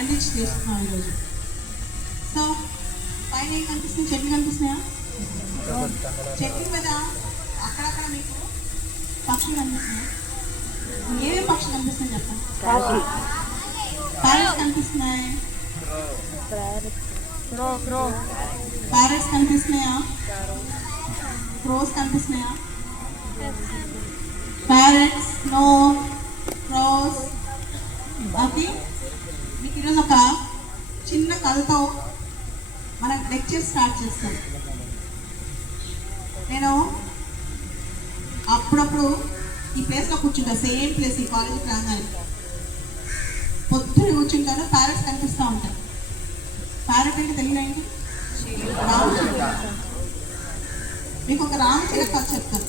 Enrich చేసుకున్నాం ఈరోజు. So పైన ఏం కనిపిస్తుంది? చెట్లు కనిపిస్తున్నాయా? చెట్ల మీద అక్కడక్కడ మీకు పక్షులు కనిపిస్తున్నాయి. ఏమేమి పక్షులు కనిపిస్తున్నాయి చెప్పండి. ప్యారెట్స్ కనిపిస్తున్నాయి. ప్యారెట్స్ కనిపిస్తున్నాయా? క్రోస్ కనిపిస్తున్నాయా? Parrots, snow, crores. ఓకే, మీకు ఈరోజు ఒక చిన్న కథతో మనం లెక్చర్ స్టార్ట్ చేస్తాం. నేను అప్పుడప్పుడు ఈ ప్లేస్లో కూర్చుంటాను, సేమ్ ప్లేస్, ఈ కాలేజీకి రాగానే పొద్దున కూర్చుంటాను. ప్యారెట్స్ కనిపిస్తూ ఉంటాయి. ప్యారెట్ అంటే తెలియదేంటి? రామచిలుక. మీకు ఒక రామచిలుక కథ చెప్తాను.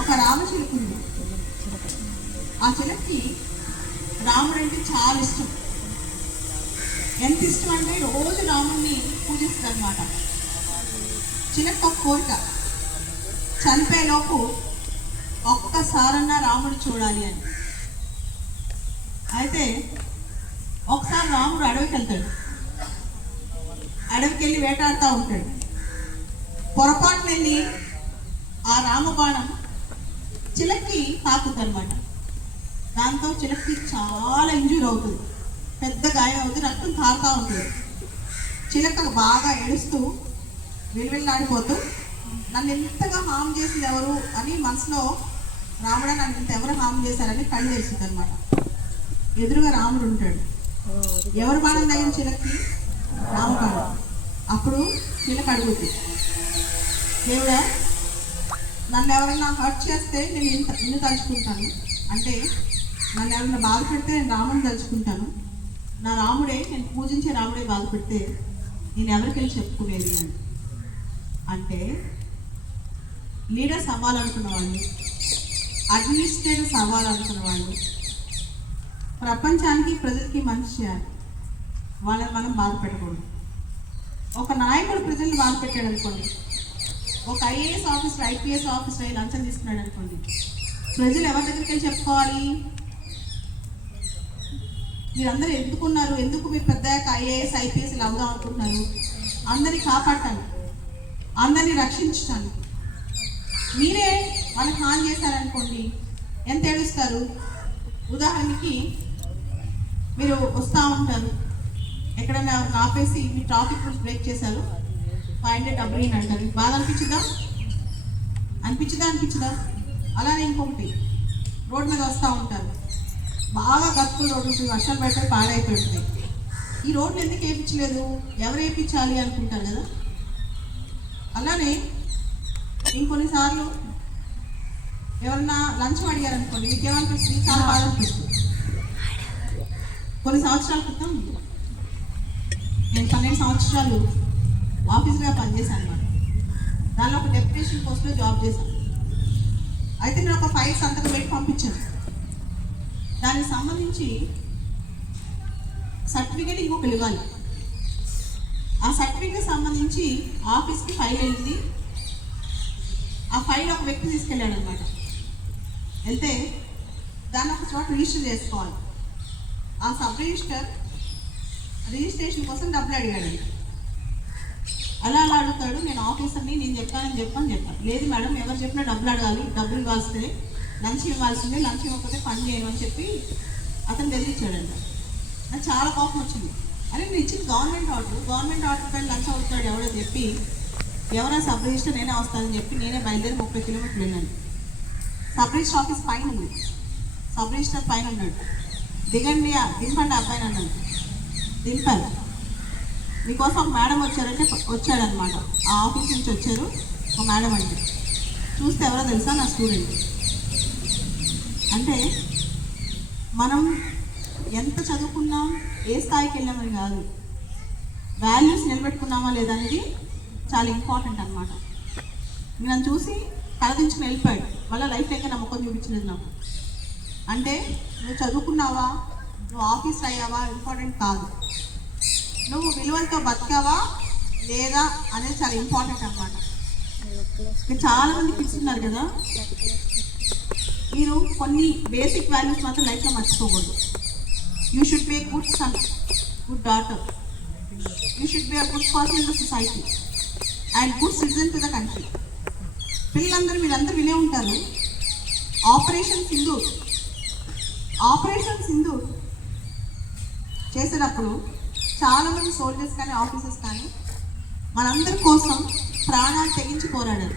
ఒక రామచిలుక ఉంది. ఆ చిలుకకి రాముడు అంటే చాలా ఇష్టం. ఎంత ఇష్టం అంటే రోజు రాముడిని పూజిస్తుంది అనమాట. చిలుక కోరిక, చనిపోయేలోపు ఒక్కసారన్నా రాముడు చూడాలి అని. అయితే ఒకసారి రాముడు అడవికి వెళ్తాడు. అడవికి వెళ్ళి వేటాడుతూ ఉంటాడు. పొరపాటున వెళ్ళి ఆ రామబాణం చిలక్కి తాకుతుంది అనమాట. దాంతో చిలక్కి చాలా ఇంజూర్ అవుతుంది, పెద్ద గాయం అవుతుంది, రక్తం కారుతూ ఉంటుంది. చిలక బాగా ఏడుస్తూ విలువిల్లాడిపోతూ నన్ను ఎంతగా హామ్ చేసింది ఎవరు అని మనసులో, రాముడా నన్ను ఇంత ఎవరు హామ్ చేశారని కళ్ళు వేసింది అనమాట. ఎదురుగా రాముడు ఉంటాడు. ఎవరు బాణం తగిన చిలక్కి? రామబాణం. అప్పుడు చిలక అడుగుతుంది, దేవుడా నన్ను ఎవరైనా హర్ట్ చేస్తే నేను ఇన్ని తలుచుకుంటాను, అంటే నన్ను ఎవరైనా బాధ పెడితే నేను రాముడిని తలుచుకుంటాను, నా రాముడే, నేను పూజించే రాముడే బాధ పెడితే నేను ఎవరికి వెళ్ళి చెప్పుకునేది అని. అంటే లీడర్స్ అవ్వాలనుకున్న వాళ్ళు, అడ్మినిస్ట్రేటర్స్ అవ్వాలనుకున్న వాళ్ళు, ప్రపంచానికి ప్రజలకి మంచి చేయాలి, వాళ్ళని మనం బాధ పెట్టకూడదు. ఒక నాయకుడు ప్రజల్ని బాధ పెట్టాడు అనుకోండి, ఒక ఐఏఎస్ ఆఫీసర్ ఐపీఎస్ ఆఫీసర్ లంచం తీసుకున్నాడు అనుకోండి, ప్రజలు ఎవరి దగ్గరికి వెళ్ళి చెప్పుకోవాలి? మీరందరూ ఎందుకున్నారు, ఎందుకు మీరు పెద్దగా ఐఏఎస్ ఐపీఎస్ ఇలా అవుదాం అనుకుంటున్నారు? అందరినీ కాపాడటానికి, అందరినీ రక్షించడానికి. మీరే వాళ్ళకి హాని చేశారనుకోండి, ఎంత ఏడుస్తారు? ఉదాహరణకి మీరు వస్తూ ఉంటారు, ఎక్కడన్నా ఆపేసి మీ ట్రాఫిక్ రూల్స్ బ్రేక్ చేశారు, 500 డబ్బులు అంటారు. బాధ అనిపించదా? అనిపించదా? అలానే ఇంకొకటి, రోడ్డు మీద వస్తూ ఉంటారు, బాగా గతుకుల రోడ్డు ఉంటుంది, వర్షాలు పడితే పాడైపోతుంది. ఈ రోడ్లు ఎందుకు వేయించలేదు, ఎవరు వేయించాలి అనుకుంటారు కదా. అలానే ఇంకొన్నిసార్లు ఎవరన్నా లంచం అడిగారనుకోండి, మీకు ఏమనిపిస్తుంది? చాలా బాధ అనిపిస్తుంది. కొన్ని సంవత్సరాల క్రితం నేను 12 సంవత్సరాలు ఆఫీస్గా పనిచేశాను అన్నమాట. దానిలో ఒక డెప్యుటేషన్ పోస్ట్లో జాబ్ చేశాను. అయితే నేను ఒక ఫైల్ సంతకం పెట్టి పంపించాను. దానికి సంబంధించి సర్టిఫికేట్ ఇంకొకరు ఇవ్వాలి. ఆ సర్టిఫికేట్ సంబంధించి ఆఫీస్కి ఫైల్ వెళ్ళింది. ఆ ఫైల్ ఒక వ్యక్తి తీసుకెళ్ళాడు అనమాట. వెళ్తే దాన్ని ఒక చోట రిజిస్టర్ చేసుకోవాలి. ఆ సబ్ రిజిస్ట్రేషన్ కోసం డబ్బులు అడిగాడండి. అలా అడుగుతాడు, నేను ఆఫీసర్ని, నేను చెప్పాను. లేదు మేడం, ఎవరు చెప్పినా డబ్బులు అడగాలి, డబ్బులు ఇవ్వాల్సిందే, లంచ్ ఇవ్వాల్సిందే, లంచ్ ఇవ్వకపోతే పని చేయను అని చెప్పి అతను బెదిరించాడంట. నాకు చాలా కోపం వచ్చింది. అరే నేను ఇచ్చింది గవర్నమెంట్ ఆర్డర్ పైన లంచ్ అవుతాడు ఎవడో చెప్పి, ఎవరైనా సబ్ రిజిస్టర్ నేనే వస్తానని చెప్పి నేనే బయలుదేరి 30 కిలోమీటర్లు వెళ్ళాను. సబ్ రిజిస్టర్ ఆఫీస్ పైన ఉంది, సబ్ రిజిస్టర్ పైన ఉన్నాడు. దింపండి అబ్బాయిని అన్నాడు. దింపాను. మీకోసం ఒక మేడం వచ్చాడనమాట. ఆ ఆఫీస్ నుంచి వచ్చారు ఒక మేడం అంటే. చూస్తే ఎవరో తెలుసా? నా స్టూడెంట్. అంటే మనం ఎంత చదువుకున్నాం, ఏ స్థాయికి వెళ్ళామని కాదు, వాల్యూస్ నిలబెట్టుకున్నామా లేదా అనేది చాలా ఇంపార్టెంట్ అనమాట. నన్ను చూసి తలదించుకుని వెళ్ళిపోయాడు. మళ్ళీ లైఫ్ ఇంకా నమ్మకం చూపించలేదు నాకు. అంటే నువ్వు చదువుకున్నావా, నువ్వు ఆఫీసర్ అయ్యావా ఇంపార్టెంట్ కాదు, నువ్వు విలువలతో బతికావా లేదా అనేది చాలా ఇంపార్టెంట్ అనమాట. మీరు చాలామంది కిడ్స్ ఉన్నారు కదా, మీరు కొన్ని బేసిక్ వాల్యూస్ మాత్రం లైఫ్లో మర్చిపోకూడదు. You should be a good son, good daughter. You should be a good person in the society and good citizen to the country. పిల్లలందరూ మీరందరూ వినే ఉంటారు, ఆపరేషన్ సింధూర్ చేసేటప్పుడు చాలామంది సోల్జర్స్ కానీ ఆఫీసర్స్ కానీ మనందరి కోసం ప్రాణాలు తెగించి పోరాడారు.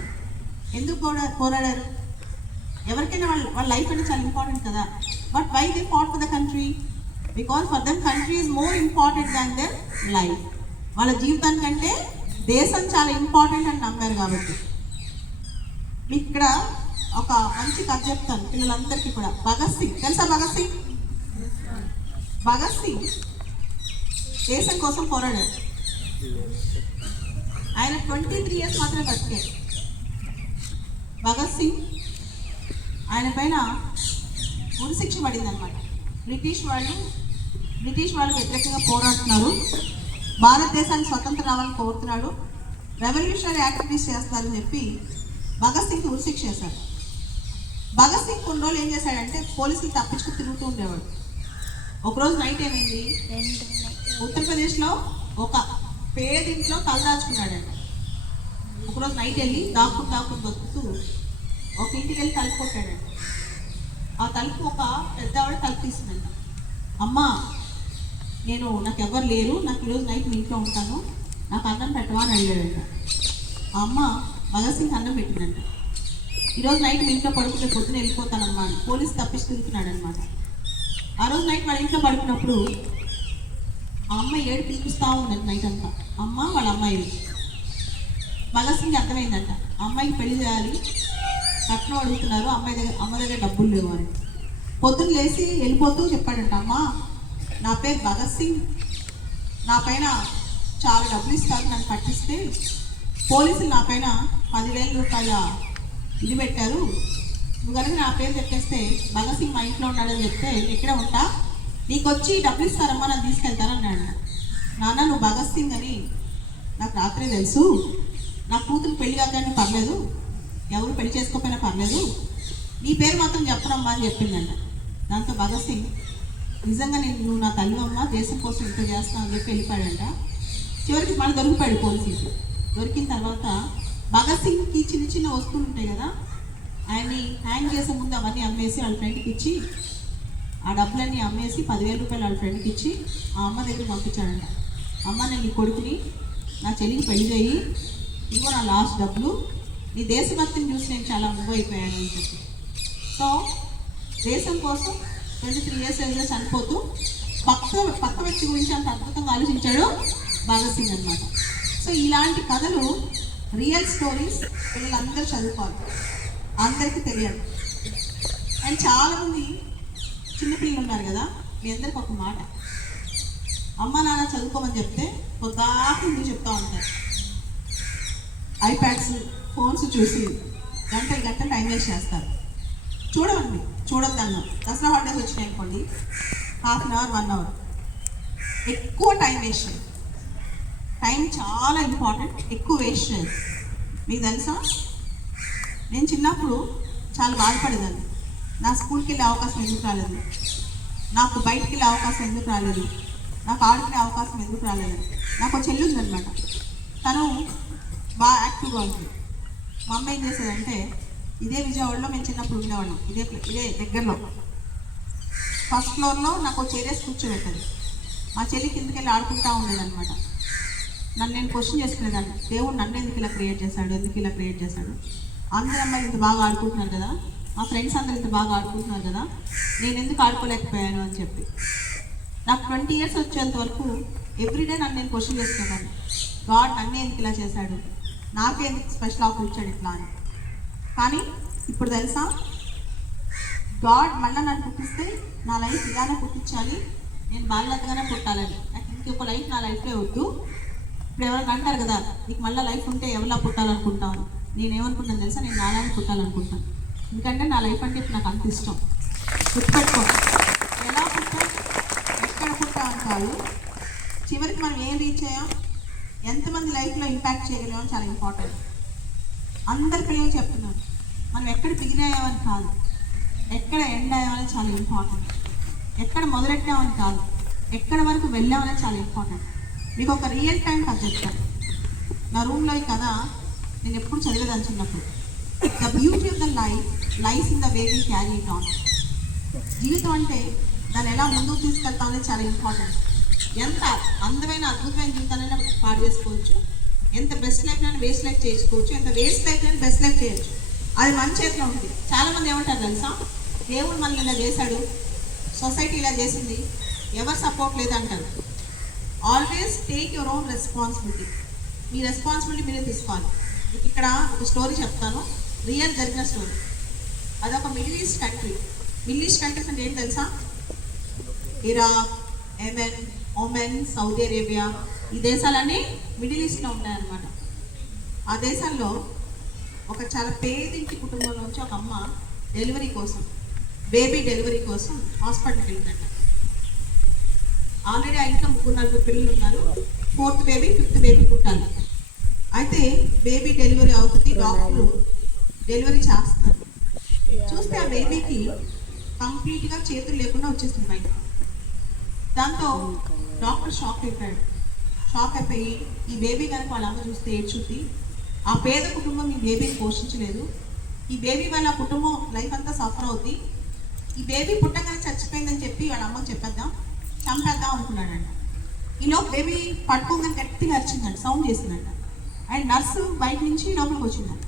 ఎందుకు పోరాడారు? ఎవరికైనా వాళ్ళ లైఫ్ అంటే చాలా ఇంపార్టెంట్ కదా. But why they fight for the country? Because for them country is more important than their life. వాళ్ళ జీవితానికంటే దేశం చాలా ఇంపార్టెంట్ అని నమ్మారు. కాబట్టి మీకు ఇక్కడ ఒక మంచి కథ చెప్తాను పిల్లలందరికీ కూడా. భగత్ సింగ్ తెలుసా? భగత్ సింగ్ దేశం కోసం పోరాడాడు. ఆయన 23 years మాత్రమే బతికాడు. భగత్ సింగ్ ఆయన పైన ఉరిశిక్ష పడింది అనమాట. బ్రిటిష్ వాళ్ళు వ్యతిరేకంగా పోరాడుతున్నారు, భారతదేశానికి స్వతంత్రం రావాలని కోరుతున్నాడు, రెవల్యూషనరీ యాక్టివిటీస్ చేస్తారని చెప్పి భగత్ సింగ్కి ఉరిశిక్ష చేశారు. భగత్ సింగ్ కొన్ని రోజులు ఏం చేశాడంటే పోలీసులు తప్పించుకుని తిరుగుతూ ఉండేవాడు. ఒకరోజు నైట్ ఏమైంది, ఉత్తరప్రదేశ్లో ఒక పేదింట్లో తలదాచుకున్నాడండి. ఒకరోజు నైట్ వెళ్ళి దాక్కుని బతుకుతూ ఒక ఇంటికి వెళ్ళి తలుపు కొట్టాడండి. ఆ తలుపు ఒక పెద్దవాడు తలుపు తీసిందంట. అమ్మా, నాకు ఎవరు లేరు, నాకు ఈరోజు నైట్ మీ ఇంట్లో ఉంటాను, నాకు అన్నం పెట్టవా అని అడిగాడంట. ఆ అమ్మ భగత్ సింగ్ అన్నం పెట్టిందంట. ఈరోజు నైట్ మీ ఇంట్లో పడుకుంటే పొద్దున వెళ్ళిపోతానమ్మా అని పోలీసు తప్పించి తిరుగుతున్నాడు అనమాట. ఆ రోజు నైట్ వాళ్ళ ఇంట్లో పడుకున్నప్పుడు ఆ అమ్మాయి ఏడు పిలిపిస్తూ ఉందంట నైట్ అంతా. అమ్మ వాళ్ళ అమ్మాయి. భగత్ సింగ్ అర్థమైందంట అమ్మాయికి పెళ్లి చేయాలి, కట్నం అడుగుతున్నారు, అమ్మ దగ్గర డబ్బులు లేవు అని. పొద్దున్న లేచి వెళ్ళిపోతూ చెప్పాడంట, అమ్మ నా పేరు భగత్ సింగ్, నా పైన చాలా డబ్బులు ఇస్తారు, నన్ను పట్టిస్తే పోలీసులు నా పైన 10,000 రూపాయల ఇది పెట్టారు, నువ్వు కనుక నా పేరు చెప్పేస్తే భగత్ సింగ్ మా ఇంట్లో ఉన్నాడని చెప్తే ఎక్కడ ఉంటా, నీకు వచ్చి డబ్బులు ఇస్తారమ్మా, నన్ను తీసుకెళ్తానన్నాడు. నాన్న నువ్వు భగత్ సింగ్ అని నాకు రాత్రే తెలుసు, నా కూతురు పెళ్లి కాదని పర్లేదు, ఎవరు పెళ్లి చేసుకోకపోయినా పర్లేదు, నీ పేరు మాత్రం చెప్పనమ్మా అని చెప్పిందంట. దాంతో భగత్ సింగ్ నిజంగా నువ్వు నా తల్లి అమ్మ, దేశం కోసం ఇంత చేస్తావు అని చెప్పి వెళ్ళిపోయాడంట. చివరికి మళ్ళీ దొరికిపోయాడు పోలీసులు. దొరికిన తర్వాత భగత్ సింగ్కి చిన్న వస్తువులు ఉంటాయి కదా, ఆయన్ని హ్యాంగ్ చేసే ముందు అవన్నీ అమ్మేసి వాళ్ళ ఫ్రెండ్కి ఇచ్చి, ఆ డబ్బులన్నీ అమ్మేసి 10,000 రూపాయలు వాళ్ళ ఫ్రెండ్కి ఇచ్చి ఆ అమ్మ దగ్గర పంపించాడంట. అమ్మ నేను నీ కొడుకుని నా చెల్లికి పెళ్లి చేయి, ఇదిగో నా లాస్ట్ డబ్బులు, నీ దేశభక్తిని చూసి నేను చాలా మూవ్ అయిపోయాను అని చెప్పి. సో దేశం కోసం 23 years చనిపోతూ పక్క వ్యక్తి గురించి అంత అద్భుతంగా ఆలోచించాడు భగత్ సింగ్ అనమాట. సో ఇలాంటి కథలు రియల్ స్టోరీస్ పిల్లలందరూ చదువుకోవాలి, అందరికీ తెలియదు. అండ్ చాలామంది చిన్నపిల్లలు ఉన్నారు కదా, మీ అందరికి ఒక మాట, అమ్మ నాన్న చదువుకోమని చెప్తే పొద్దాక ఎందుకు చెప్తా ఉంటారు. ఐప్యాడ్స్ ఫోన్స్ చూసి గంటలు టైం వేస్ట్ చేస్తారు. చూడొద్దన్నా. దసరా హాలిడేస్ వచ్చినాయి అనుకోండి, 1/2 hour 1 hour ఎక్కువ టైం వేస్ట్ చేయదు. టైం చాలా ఇంపార్టెంట్, ఎక్కువ వేస్ట్ చేయదు. మీకు తెలుసా, నేను చిన్నప్పుడు చాలా బాధపడేదాన్ని, నా స్కూల్కి వెళ్ళే అవకాశం ఎందుకు రాలేదు, నాకు బయటికి వెళ్ళే అవకాశం ఎందుకు రాలేదు, నాకు ఆడుకునే అవకాశం ఎందుకు రాలేదు. నాకు చెల్లి ఉందనమాట, తను బాగా యాక్టివ్గా ఉంటుంది. మా అమ్మ ఏం చేసేదంటే, ఇదే విజయవాడలో మేము చిన్నప్పుడు ఉండేవాళ్ళం, ఇదే దగ్గరలో 1st floorలో నాకు చైరేసి కూర్చోబెట్టదు. మా చెల్లి కిందకి వెళ్ళి ఆడుకుంటూ ఉండేదన్నమాట. నన్ను నేను క్వశ్చన్ చేసుకునేదాన్ని, దేవుడు నన్ను ఎందుకు ఇలా క్రియేట్ చేశాడు, అందరూ అమ్మాయిలు ఇంత బాగా ఆడుకుంటున్నారు కదా, మా ఫ్రెండ్స్ అందరూ ఇంత బాగా ఆడుకుంటున్నారు కదా, నేను ఎందుకు ఆడుకోలేకపోయాను అని చెప్పి. నాకు 20 years వచ్చేంత వరకు ఎవ్రీడే నన్ను నేను క్వశ్చన్ చేసుకున్నాను, గాడ్ నన్నే ఎందుకు ఇలా చేశాడు, నాకే ఎందుకు స్పెషల్ ఆఫర్ ఇచ్చాడు ఇట్లా అని. కానీ ఇప్పుడు తెలుసా, గాడ్ మళ్ళీ నన్ను పుట్టిస్తే నా లైఫ్ ఇలానే పుట్టించాలి, నేను బాధ్యతగానే పుట్టాలని, నాకు ఇంకొక లైఫ్ నా లైఫ్లో వద్దు. ఇప్పుడు ఎవరైనా అంటారు కదా, నీకు మళ్ళీ లైఫ్ ఉంటే ఎవరిలా పుట్టాలనుకుంటాను, నేనేమనుకుంటాను తెలుసా, నేను నాలానే పుట్టాలనుకుంటాను. ఎందుకంటే నా లైఫ్ అంటే ఇప్పుడు నాకు అంత ఇష్టం. గుర్తుపెట్టుకోండి, ఎలా పుట్టాం, ఎక్కడ పుట్టామని కాదు, చివరికి మనం ఏం రీచ్ అయ్యాం, ఎంతమంది లైఫ్లో ఇంపాక్ట్ చేయగలిగామని చాలా ఇంపార్టెంట్. అందరి పిల్లలు చెప్తున్నాను, మనం ఎక్కడ బిగిన్ అయ్యామని కాదు, ఎక్కడ ఎండ్ అయ్యామని చాలా ఇంపార్టెంట్. ఎక్కడ మొదలెట్టామని కాదు, ఎక్కడ వరకు వెళ్ళామనేది చాలా ఇంపార్టెంట్. మీకు ఒక రియల్ టైం కథ చెప్తాను. నా రూమ్లో ఈ కథ నేను ఎప్పుడు చదివేదాన్ని చిన్నప్పుడు. The beauty of the life life in the way we carry it on. జీవితం అంటే దాన్ని ఎలా ముందుకు తీసుకెళ్తాం అనేది చాలా ఇంపార్టెంట్. ఎంత అందమైన అద్భుతమైన జీవితాన్ని పాడు చేసుకోవచ్చు, ఎంత బెస్ట్ లైఫ్ వేస్ట్ లైఫ్ చేసుకోవచ్చు, ఎంత వేస్ట్ లైఫ్ బెస్ట్ లైఫ్ చేయొచ్చు. అది మన చేతిలో ఉంది. చాలామంది ఏమంటారు తెలుసా, దేవుడు మనల్ని ఇలా చేశాడు, సొసైటీ ఇలా చేసింది, ఎవరు సపోర్ట్ లేదంటారు. Always take your own responsibility. Me responsibility మీరే తీసుకోవాలి. మీకు ఇక్కడ ఒక స్టోరీ చెప్తాను, రియల్ జరిగిన స్టోరీ. అదొక middle east country. Middle east countries అంటే ఏంటి తెలుసా? Iraq, Yemen, Oman, Saudi Arabia, ఈ దేశాలన్నీ మిడిల్ ఈస్ట్లో ఉంటాయన్నమాట. ఆ దేశాల్లో ఒక చాలా పేదింటి కుటుంబంలో నుంచి ఒక అమ్మ డెలివరీ కోసం, బేబీ డెలివరీ కోసం హాస్పిటల్కి వెళ్ళిందంట. ఆల్రెడీ ఆ ఇంట్లో 3-4 పిల్లలు ఉన్నారు. 4th బేబీ 5th బేబీ పుట్టాలి. అయితే బేబీ డెలివరీ అవుతుంది, డాక్టరు డెలివరీ చేస్తారు. చూస్తే ఆ బేబీకి కంప్లీట్గా చేతులు లేకుండా వచ్చేస్తుంది బయట. దాంతో డాక్టర్ షాక్ అయిపోయి ఈ బేబీ కనుక వాళ్ళ అమ్మ చూస్తే ఏడ్చుద్ది, ఆ పేద కుటుంబం ఈ బేబీని పోషించలేదు, ఈ బేబీ వాళ్ళ కుటుంబం లైఫ్ అంతా సఫర్ అవుద్ది, ఈ బేబీ పుట్టగానే చచ్చిపోయిందని చెప్పి వాళ్ళ అమ్మకి చంపేద్దాం అనుకున్నాడంట. ఈలో బేబీ పట్టుకోగానే గట్టిగా అరిచిందంట, సౌండ్ చేసిందంట. అండ్ నర్సు బయట నుంచి లోపలికి వచ్చిందంట.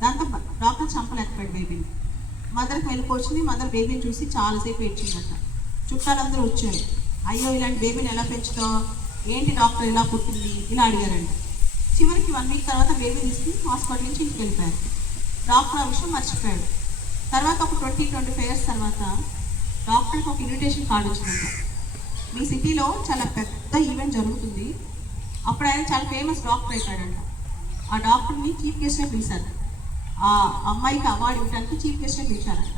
దాంతో డాక్టర్ చంపలేకపోయాడు బేబీని. మదర్కి వెళ్ళిపోవచ్చింది. మదర్ బేబీని చూసి చాలాసేపు ఏడ్చిందంట. చుట్టాలందరూ వచ్చారు. అయ్యో ఇలాంటి బేబీని ఎలా పెంచుతావు, ఏంటి డాక్టర్ ఇలా పుట్టింది, ఇలా అడిగారంట. చివరికి 1 వీక్ తర్వాత బేబీ తీసుకుని హాస్పిటల్ నుంచి ఇంటికి వెళ్ళిపోయారు. డాక్టర్ ఆ విషయం మర్చిపోయాడు. తర్వాత ఒక 20-25 ఇయర్స్ తర్వాత డాక్టర్కి ఒక ఇన్విటేషన్ కార్డు వచ్చిందంట. మీ సిటీలో చాలా పెద్ద ఈవెంట్ జరుగుతుంది, అప్పుడు ఆయన చాలా ఫేమస్ డాక్టర్ అయిపోయాడంట. ఆ డాక్టర్ని చీఫ్ గెస్ట్గా పిలిచారు. ఆ అమ్మాయికి అవార్డు ఇవ్వడానికి చీఫ్ గెస్ట్గా పిలిచారంట.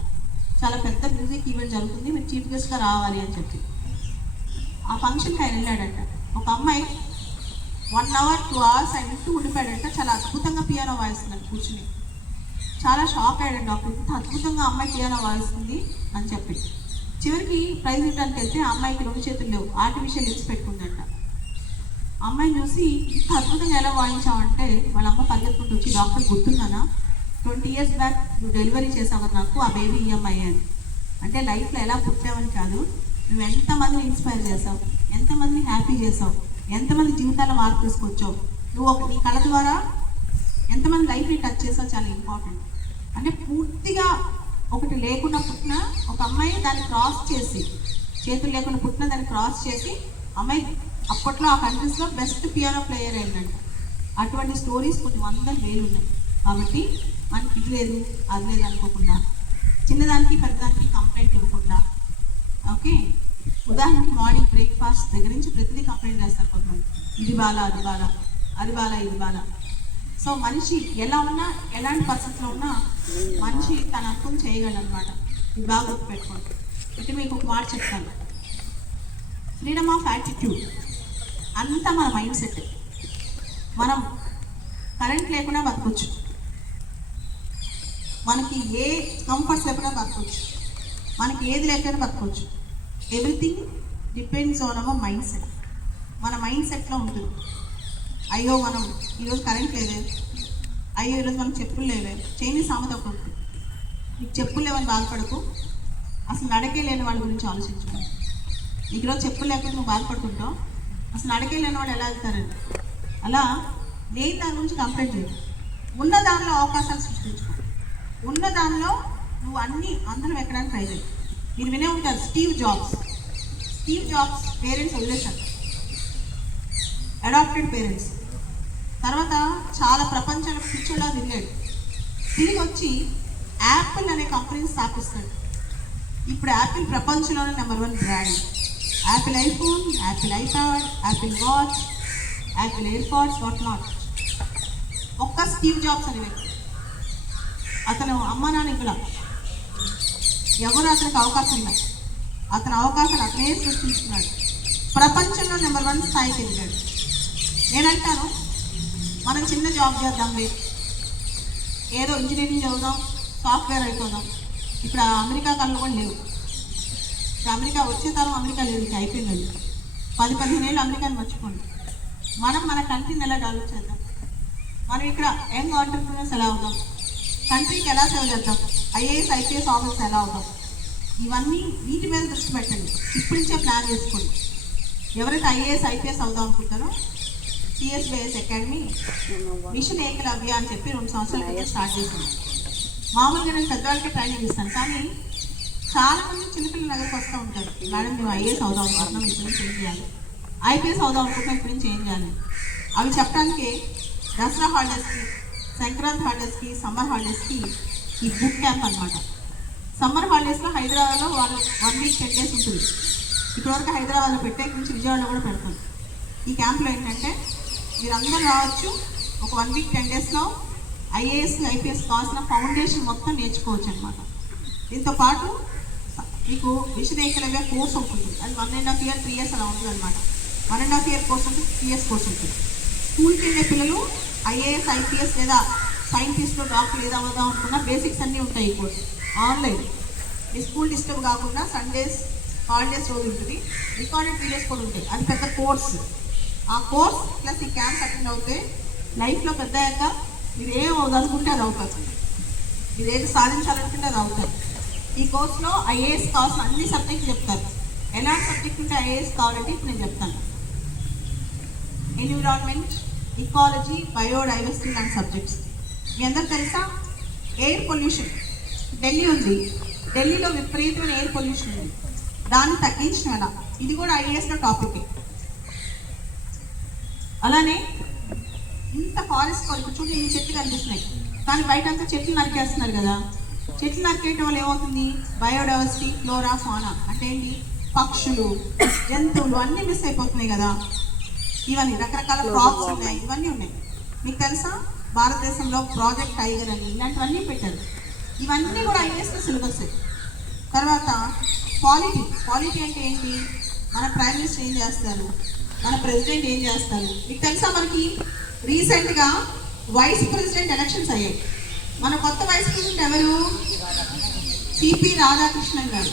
చాలా పెద్ద మ్యూజిక్ ఈవెంట్ జరుగుతుంది, మీరు చీఫ్ గెస్ట్గా రావాలి అని చెప్పి. ఆ ఫంక్షన్కి ఆయన వెళ్ళాడంట. ఒక అమ్మాయి 1 hour 2 hours ఆయన ఇంటూ ఉండిపోయాడంట. చాలా అద్భుతంగా పియానో వాయిస్తుందని కూర్చుని. చాలా షాక్ అయ్యాడు డాక్టర్, ఇంత అద్భుతంగా అమ్మాయి పియానో వాయిస్తుంది అని చెప్పి. చివరికి ప్రైజ్ ఇవ్వడానికి వెళ్తే ఆ అమ్మాయికి 2 చేతులు లేవు, ఆర్టిఫిషియల్ లిప్స్ పెట్టుకుందంట. అమ్మాయిని చూసి ఇంత అద్భుతంగా ఎలా వాయించావంటే వాళ్ళ అమ్మ పరిగెత్తుకుంటూ వచ్చి, డాక్టర్ గుర్తుందనా, 20 years బ్యాక్ నువ్వు డెలివరీ చేసావు నాకు, ఆ బేబీ ఈ అమ్మాయి అని. అంటే లైఫ్లో ఎలా పుట్టావని కాదు, నువ్వు ఎంతమందిని ఇన్స్పైర్ చేసావు, ఎంతమందిని హ్యాపీ చేసావు, ఎంతమంది జీవితాల్లో మార్పు తీసుకొచ్చావు, నువ్వు నీ కళ ద్వారా ఎంతమంది లైఫ్ని టచ్ చేసావు, చాలా ఇంపార్టెంట్. అంటే పూర్తిగా ఒకటి లేకుండా పుట్టిన ఒక అమ్మాయి దాన్ని క్రాస్ చేసి, చేతులు లేకుండా పుట్టిన దాన్ని క్రాస్ చేసి అమ్మాయి అప్పట్లో ఆ కంట్రీస్లో బెస్ట్ పియానో ప్లేయర్ అయిందంట. అటువంటి స్టోరీస్ కొన్ని 100,000 ఉన్నాయి. కాబట్టి మనకి ఇది లేదు అది లేదు అనుకోకుండా, చిన్నదానికి పెద్దదానికి కంప్లైంట్ ఇవ్వకుండా, ఓకే. ఉదాహరణకి మార్నింగ్ బ్రేక్ఫాస్ట్ దగ్గర నుంచి ప్రతిదీ కంప్లైంట్ చేస్తారు కొంతమంది, ఇది బాలా అది బాలా, అది బాలా ఇది బాలా. సో మనిషి ఎలా ఉన్నా, ఎలాంటి పరిస్థితుల్లో ఉన్నా మనిషి తన అర్థం చేయగలడు అనమాట. ఇది బాగా గుర్తుపెట్టుకోండి. అంటే మీకు ఒక మాట చెప్తాను, ఫ్రీడమ్ ఆఫ్ యాటిట్యూడ్ అంతా మన మైండ్ సెట్. మనం కరెంట్ లేకుండా బతకొచ్చు, మనకి ఏ కంఫర్ట్స్ లేకుండా బతకొచ్చు, మనకి ఏది లేకుండా బతకొచ్చు. Everything depends on our mind set. మన మైండ్ సెట్లో ఉంటుంది. అయ్యో మనం ఈరోజు కరెంట్ లేదే, అయ్యో ఈరోజు మనకు చెప్పులు లేవే. చైనీస్ సామెత ఒకటి ఉంటుంది, నీకు చెప్పులు లేవని బాధపడకు, అసలు నడకే లేని వాళ్ళ గురించి ఆలోచించు. నీకు ఈరోజు చెప్పులు లేకపోతే నువ్వు బాధపడుతుంటావు, అసలు నడకే లేని వాళ్ళు ఎలా వెళ్తారండి. అలా నేను దాని గురించి కంప్లైంట్ చేయను. ఉన్న దానిలో అవకాశాలు సృష్టించుకో, ఉన్న దానిలో నువ్వు అందరం ఎక్కడానికి ట్రై చేయి. మీరు వినే ఉంటారు స్టీవ్ జాబ్స్ పేరెంట్స్ వదిలేశారు, అడాప్టెడ్ పేరెంట్స్. తర్వాత చాలా ప్రపంచంలో పిచ్చోలా తిరిగాడు, తిరిగి వచ్చి యాపిల్ అనే కంపెనీని స్థాపిస్తాడు. ఇప్పుడు యాపిల్ ప్రపంచంలోనే #1 brand. Apple iPhone, Apple iPad, Apple watch, Apple AirPods, what not. ఒక్క స్టీవ్ జాబ్స్ అనే వ్యక్తి, అతను అమ్మ నాన్న ఇక్కడ ఎవరు అతనికి అవకాశం ಇಲ್ಲ, అతని అవకాశాలు అతనే సృష్టించుకున్నాడు. ప్రపంచంలో #1 స్థాయికి ఎదిగాడు. నేనంటాను మనం చిన్న జాబ్ చేద్దాం, ఏదో ఇంజనీరింగ్ చదువుదాం, సాఫ్ట్వేర్ అయిపోదాం. ఇప్పుడు అమెరికా కళ్ళు కూడా లేవు. అమెరికా వచ్చే తరం అమెరికా లేదు, ఇంకా అయిపోయింది. 10-15 ఏళ్ళు అమెరికాని మర్చిపోండి. మనం మన కంట్రీని ఎలా డెవలప్ చేద్దాం, మనం ఇక్కడ యంగ్ ఆంటర్ప్రినర్స్ ఎలా అవుదాం, కంట్రీకి ఎలా సేవ చేద్దాం, ఐఏఎస్ ఐపీఎస్ ఆఫీసర్స్ ఎలా అవుదాం, ఇవన్నీ వీటి మీద దృష్టి పెట్టండి. ఇప్పటి నుంచే ప్లాన్ చేసుకోండి. ఎవరైతే ఐఏఎస్ ఐపీఎస్ అవుదాం అనుకుంటారో సిఎస్బిఎస్ అకాడమీ మిషన్ ఏకలవ్య అని చెప్పి 2 సంవత్సరాల క్రితం స్టార్ట్ చేశాను. మామూలుగా నేను పెద్దవాళ్ళకి ట్రైనింగ్ ఇస్తాను, కానీ చాలామంది చిన్నపిల్లల దగ్గరకు వస్తూ ఉంటారు, మేడం మేము ఐఏఎస్ అవుదాం అనుకుంటున్నాం, ఇప్పుడు నుంచి ఏం చేయాలి, ఐపీఎస్ అవుదాం అనుకుంటున్నాం, ఇప్పుడు నుంచి ఏం చేయాలి. అవి చెప్పడానికి దసరా హాలిడేస్కి, సంక్రాంతి హాలిడేస్కి, సమ్మర్ హాలిడేస్కి ఈ బుక్ క్యాంప్ అనమాట. సమ్మర్ హాలిడేస్లో హైదరాబాద్లో 1 వీక్ 10 days ఉంటుంది. ఇప్పటివరకు హైదరాబాద్లో పెట్టే నుంచి విజయవాడలో కూడా పెడతాం. ఈ క్యాంప్లో ఏంటంటే మీరందరూ రావచ్చు, ఒక 1 వీక్ 10 daysలో ఐఏఎస్ ఐపీఎస్ కావాల్సిన ఫౌండేషన్ మొత్తం నేర్చుకోవచ్చు అనమాట. దీంతో పాటు మీకు మిషన్ ఏకలవ్య కోర్స్ ఉంటుంది, అది 1.5 year 3 years అలా ఉంటుంది అనమాట. 1.5 year కోర్స్ ఉంటుంది, 3 years కోర్స్ ఉంటుంది. స్కూల్కి వెళ్ళే పిల్లలు ఐఏఎస్ ఐపీఎస్ లేదా సైంటిస్ట్లో డాక్టర్ ఏదో అవుదాం అనుకున్న బేసిక్స్ అన్నీ ఉంటాయి. ఈ కోర్స్ ఆన్లైన్, మీ స్కూల్ డిస్టర్బ్ కాకుండా సండేస్ హాలిడేస్ రోజు ఉంటుంది, రికార్డెడ్ వీడియోస్ కూడా ఉంటాయి. అది పెద్ద కోర్స్. ఆ కోర్స్ ప్లస్ ఈ క్యాంప్ అటెండ్ అవుతే లైఫ్లో పెద్ద అయ్యాక మీరు ఏం అనుకుంటే అది అవుతుంది, మీరు ఏది సాధించాలనుకుంటే అది అవుతారు. ఈ కోర్సులో ఐఏఎస్ కావాల్సిన అన్ని సబ్జెక్టులు చెప్తారు. ఎలాంటి సబ్జెక్ట్ ఉంటే ఐఏఎస్ కావాలంటే ఇప్పుడు నేను చెప్తాను. ఎన్విరాన్మెంట్, ఇకాలజీ, బయోడైవర్సిటీ లాంటి సబ్జెక్ట్స్. మీ అందరికి తెలుసా ఎయిర్ పొల్యూషన్ ఢిల్లీ ఉంది, ఢిల్లీలో విపరీతమైన ఎయిర్ పొల్యూషన్ ఉంది, దాన్ని తగ్గించిన ఎలా, ఇది కూడా ఐఏఎస్లో టాపిక్. అలానే ఇంత ఫారెస్ట్ ఇప్పుడు చూడండి, ఇన్ని చెట్లు కనిపిస్తున్నాయి, కానీ బయట అంతా చెట్లు నరికేస్తున్నారు కదా. చెట్లు నరికేయటం వల్ల ఏమవుతుంది, బయోడైవర్సిటీ, ఫ్లోరా, ఫానా అంటే ఏంటి, పక్షులు, జంతువులు అన్నీ మిస్ అయిపోతున్నాయి కదా. ఇవన్నీ రకరకాల ఫ్రాగ్స్ ఉన్నాయి, ఇవన్నీ ఉన్నాయి. మీకు తెలుసా భారతదేశంలో ప్రాజెక్ట్ టైగర్ అని ఇలాంటివన్నీ పెట్టారు. ఇవన్నీ కూడా ఐఏఎస్లో సిలబస్. తర్వాత పాలిటీ అంటే ఏంటి, మన ప్రైమ్ మినిస్టర్ ఏం చేస్తారు, మన ప్రెసిడెంట్ ఏం చేస్తారు. మీకు తెలుసా మనకి రీసెంట్గా వైస్ ప్రెసిడెంట్ ఎలక్షన్స్ అయ్యాయి. మన కొత్త వైస్ ప్రెసిడెంట్ ఎవరు, సిపి రాధాకృష్ణన్ గారు.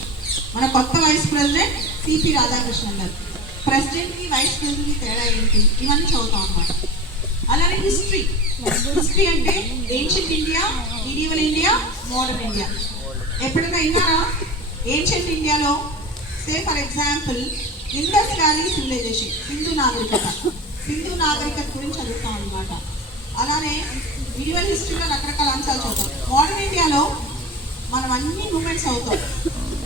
మన కొత్త వైస్ ప్రెసిడెంట్ సిపి రాధాకృష్ణన్ గారు. ప్రెసిడెంట్కి వైస్ ప్రెసిడెంట్కి తేడా ఏంటి, ఇవన్నీ చదువుతాం అన్నమాట. అలానే హిస్టరీ అంటే ancient India, medieval India, modern India. ఎప్పుడైనా విన్నారా ఏన్షియంట్ ఇండియాలో say for example Indus valley civilization, Sindhu నాగరికత గురించి చదువుతాం అనమాట. అలానే మిడివల్ హిస్టరీలో రకరకాల అంశాలు చదువుతాం. మోడర్న్ ఇండియాలో మనం అన్ని మూమెంట్స్ అవుతాం.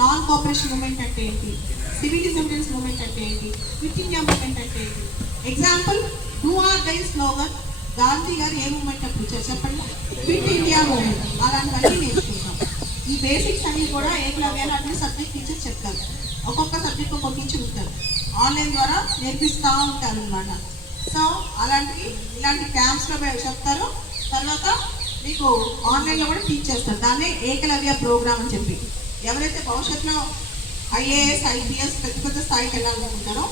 నాన్ కోఆపరేషన్ మూమెంట్ అంటే ఏంటి, సివిల్ డిసోబీడియన్స్ మూమెంట్ అంటే ఏంటి, క్విట్ ఇండియా మూమెంట్ అంటే ఏంటి. Example do or die slogan Gandhi గారు ఏ మూమెంట్ అప్పుడు ఇచ్చారు చెప్పండి, క్విట్ ఇండియా మూమెంట్. అలాంటివన్నీ నేర్చుకుంటాం. ఈ బేసిక్స్ అన్ని కూడా ఏకలవ్యాలు అన్ని సబ్జెక్ట్ టీచర్స్ చెప్తారు. ఒక్కొక్క సబ్జెక్ట్ ఒక్కొక్క టీచర్ ఉంటారు, ఆన్లైన్ ద్వారా నేర్పిస్తూ ఉంటారు అనమాట. సో ఇలాంటి క్యాంప్స్లో చెప్తారు. తర్వాత మీకు ఆన్లైన్లో కూడా టీచ్ చేస్తారు. దాన్నే ఏకలవ్య ప్రోగ్రామ్ అని చెప్పి. ఎవరైతే భవిష్యత్తులో ఐఏఎస్ ఐపీఎస్ పెద్ద స్థాయికి వెళ్ళాలనుకుంటారో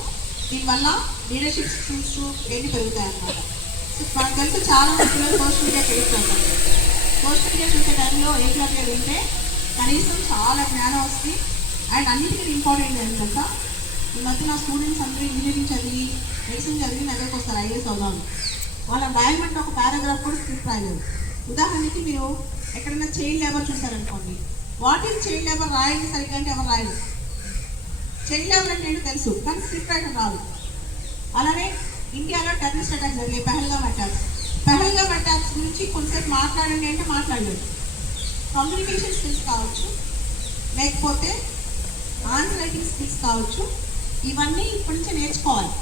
దీనివల్ల లీడర్షిప్ స్కిల్స్ ఎన్ని పెరుగుతాయి అన్నమాట. సో మనకు తెలిసి చాలా మంది పిల్లలు సోషల్ మీడియాకి వెళ్తుంటారు. సోషల్ మీడియా చూసే టైంలో ఏకలవ్య వింటే కనీసం చాలా జ్ఞానం వస్తుంది. అండ్ అన్నిటికీ ఇంపార్టెంట్ ఏంటంటే ఈ మధ్య నా స్టూడెంట్స్ అందరూ ఇంజనీరింగ్ చదివి మెడిసిన్ చదివి దగ్గరకు వస్తారు ఐఏఎస్ అవుదాం. వాళ్ళ రాయమంటే ఒక పారాగ్రాఫ్ కూడా స్క్రిప్ట్ రాయలేదు. ఉదాహరణకి మీరు ఎక్కడైనా చైల్డ్ లేబర్ చూసారనుకోండి, వాట్ ఈజ్ చైల్డ్ లేబర్ రాయండి సరిగ్గా అంటే ఎవరు రాయలేదు. చైల్డ్ లేబర్ అంటే ఏంటో తెలుసు, కానీ స్క్రిప్ట్ రాయడం రాదు. అలానే ఇండియాలో టెర్రరిస్ట్ అటాక్స్ జరిగాయి, పెహల్గామ్ అటాక్స్ గురించి కొంతసేపు మాట్లాడండి అంటే మాట్లాడలేదు. కమ్యూనికేషన్ స్కిల్స్ కావచ్చు, లేకపోతే ఆన్సర్ రైటింగ్ స్కిల్స్ కావచ్చు, ఇవన్నీ ఇప్పటి నుంచి నేర్చుకోవాలి.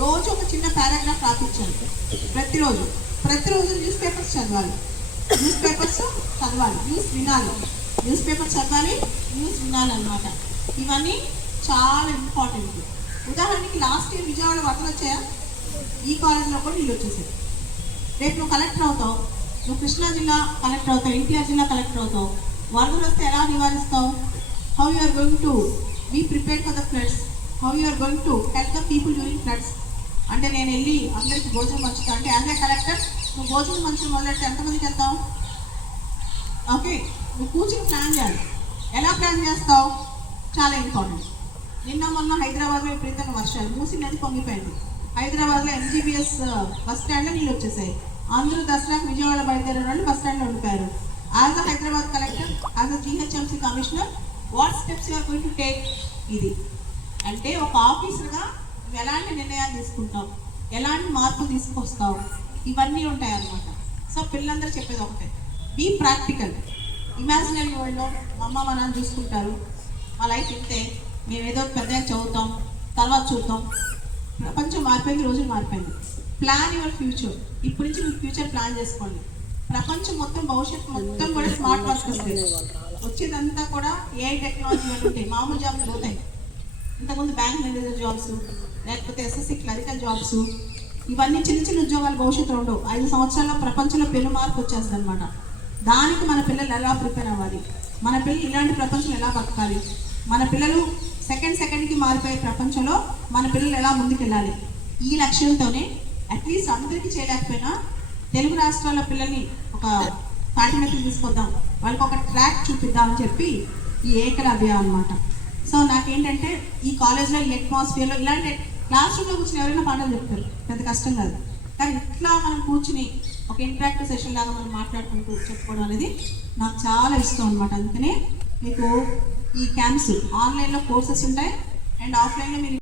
రోజు ఒక చిన్న పారాగ్రాఫ్ రాపించాలి. ప్రతిరోజు న్యూస్ పేపర్స్ చదవాలి, న్యూస్ వినాలి, న్యూస్ పేపర్ చదవాలి, న్యూస్ వినాలన్నమాట. ఇవన్నీ చాలా ఇంపార్టెంట్. ఉదాహరణకి లాస్ట్ ఇయర్ విజయవాడ వరదలు వచ్చాయా, ఈ కాలేజీలో కూడా నీళ్ళు వచ్చేసాయి. రేపు నువ్వు కలెక్టర్ అవుతావు, నువ్వు కృష్ణా జిల్లా కలెక్టర్ అవుతావు, ఎన్టీఆర్ జిల్లా కలెక్టర్ అవుతావు. వరదలు వస్తే ఎలా నివారిస్తావు, how you are going to be prepared for the floods, how you are going to help the people during floods. అంటే నేను వెళ్ళి అందరికీ భోజనం పంచుతాను అంటే యాజ్ ఏ కలెక్టర్ నువ్వు భోజనం పంచడం మొదలెడితే ఎంతమందికి వెళ్తావు. ఓకే, నువ్వు కూర్చుని ప్లాన్ చేయాలి. ఎలా ప్లాన్ చేస్తావు చాలా ఇంపార్టెంట్. నిన్న మొన్న హైదరాబాద్లో విపరీతంగా వర్షాలు, మూసి నది పొంగిపోయింది. హైదరాబాద్లో ఎంజీబీఎస్ బస్ స్టాండ్లో నీళ్ళు వచ్చేసాయి. అందరూ దసరాకు విజయవాడ బయలుదేరే వాళ్ళు బస్ స్టాండ్లో ఉండిపోయారు. As a Hyderabad collector, as a GHMC commissioner, what steps you are going to take? ఇది అంటే ఒక ఆఫీసర్గా నువ్వు ఎలాంటి నిర్ణయాలు తీసుకుంటావు, ఎలాంటి మార్పులు తీసుకొస్తావు, ఇవన్నీ ఉంటాయి అన్నమాట. సో పిల్లలందరూ చెప్పేది ఒకటే, బీ ప్రాక్టికల్. ఇమాజినరీ వరల్డ్లో మా అమ్మ మా నాన్న చూసుకుంటారు, మా లైఫ్ ఇంతే, మేము ఏదో పెద్దగా చదువుతాం, తర్వాత చూద్దాం. ప్రపంచం మారిపోయింది, రోజులు మారిపోయింది. Plan your future. ఇప్పటి నుంచి మీరు ఫ్యూచర్ ప్లాన్ చేసుకోండి. ప్రపంచం మొత్తం, భవిష్యత్తు మొత్తం కూడా స్మార్ట్ వర్క్ వస్తుంది. వచ్చేదంతా కూడా ఏఐ టెక్నాలజీ వల్ల ఉంటాయి. మామూలు జాబ్లు పోతాయి. ఇంతకుముందు బ్యాంక్ మేనేజర్ జాబ్స్, లేకపోతే ఎస్ఎస్సి క్లరికల్ జాబ్స్, ఇవన్నీ చిన్న చిన్న ఉద్యోగాలు భవిష్యత్తులో ఉండవు. 5 సంవత్సరాల్లో ప్రపంచంలో పెను మార్పు వచ్చేస్తుంది అనమాట. దానికి మన పిల్లలు ఎలా ప్రిపేర్ అవ్వాలి, మన పిల్లలు ఇలాంటి ప్రపంచం ఎలా బతకాలి, మన పిల్లలు సెకండ్కి మారిపోయే ప్రపంచంలో మన పిల్లలు ఎలా ముందుకెళ్ళాలి, ఈ లక్ష్యంతోనే అట్లీస్ట్ అందరికీ చేయలేకపోయినా తెలుగు రాష్ట్రాల పిల్లల్ని ఒక తాటిమెట్లు తీసుకొద్దాం, వాళ్ళకి ఒక ట్రాక్ చూపిద్దామని చెప్పి ఈ ఏకలవ్య అనమాట. సో నాకేంటంటే ఈ కాలేజ్లో ఈ అట్మాస్ఫియర్లో ఇలాంటి క్లాస్ రూమ్లో కూర్చొని ఎవరైనా పాఠాలు చెప్తారు, పెద్ద కష్టం కాదు. కానీ ఇట్లా మనం కూర్చుని ఒక ఇంటరాక్టివ్ సెషన్ లాగా మనం మాట్లాడుకుంటూ చెప్పుకోవడం అనేది నాకు చాలా ఇష్టం అనమాట. అందుకనే మీకు ఈ క్యాంప్స్ ఆన్లైన్లో కోర్సెస్ ఉంటాయి అండ్ ఆఫ్లైన్లో మీరు